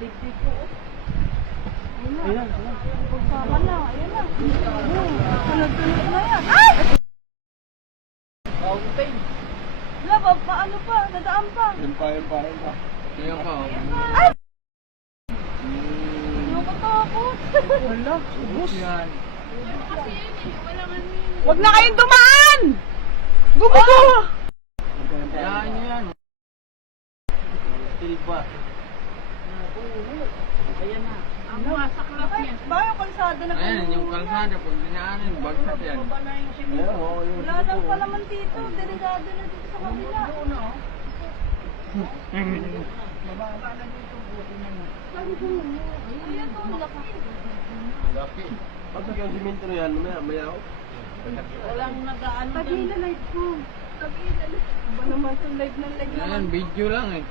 Digdig po. Ayan. Pagsama na, ayan na. Sunod-sunod na yan. Ay! Fountain. Wala, paano pa? Nadaan pa. Yan pa. Ayan ka. Ay! Nakatakot. Wala, ubos. Yan. Huwag na kayong dumaan! Gumawa! Yan yan. Silva. Ayan na. Ang masaklap niya. Ba yung kalsada na Ayan, yung kalsada. Pag dinaanin, bagsak yan. Ayan, oo. Wala lang pala man dito. Delikado na dito sa kabila. Ayan to, laki. Laki. Pag yung siminto na yan, maya ako. Walang nagaan. Tagila light ko. Tagila light. Ba naman itong light ng light Yan, naman. video lang eh.